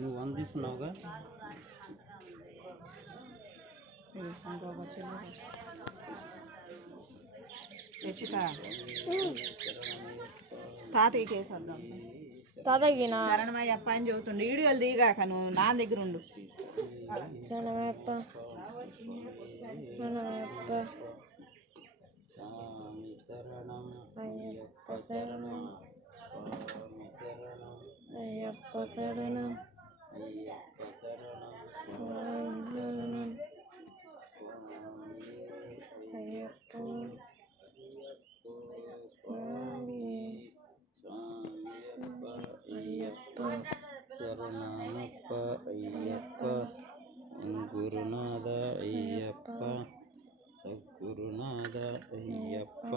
నువ్వు 1 తీసుకున్నావుగా తాతయ్యకి వేసేద్దాం. తాతయ్యకి శరణమయ్యప్ప అని చెబుతుండే వీడియోలు దిగాక నువ్వు నా దగ్గర ఉండు. శరణమయ్యప్ప శరణమయ్యప్ప అయ్యప్ప శరణం అయ్యప్ప శరణం శరణం అయ్యప్ప అయ్యప్ప శరణమప్ప అయ్యప్ప గురునాథ అయ్యప్ప సద్గురునాథ అయ్యప్ప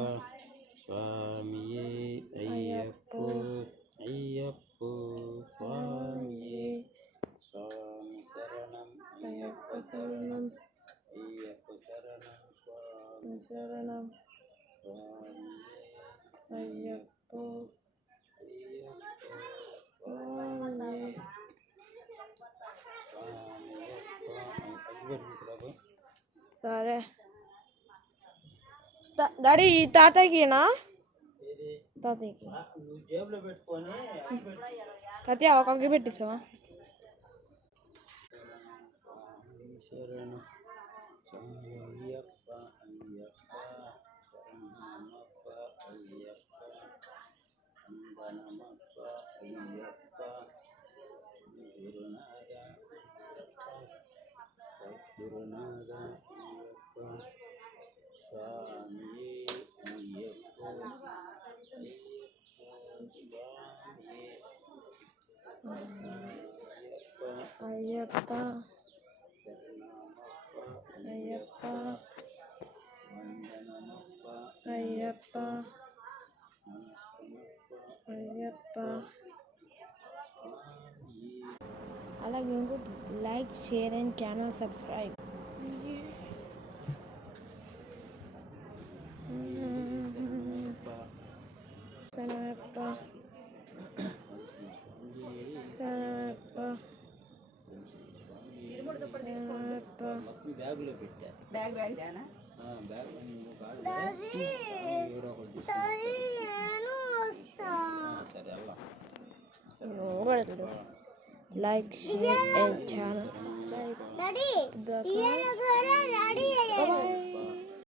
స్వామియే అయ్యప్ప అయ్యప్ప స్వామియే స్వామి శరణం అయ్యప్ప శరణం అయ్యప్ప శరణం స్వామి శరణం స్వామియే అయ్యప్ప సరే డాడీ ఈ తాతయ్యకినా తాతయ్యకి జేబులో పెట్టుకొని తాతయ్య ఒక అగ్గి పెట్టిస్తావా శరణం అయ్యప్ప అయ్యప్ప శరణమప్ప అయ్యప్ప వందనమప్ప అయ్యప్ప గురునాథ సద్గురునాథ అయ్యప్ప స్వామియే అయ్యప్ప అయ్యప్ప అయ్యప్ప అయ్యప్ప అయ్యప్ప అలాగే ఇంకోటి like share and channel subscribe శరణమయ్యప్ప శరణమయ్యప్ప శరణమయ్యప్ప బ్యాగులో పెట్టా బ్యాగ్ తేనా? బ్యాగ్ సరే అల్లా like, share and channel subscribe. Bye bye.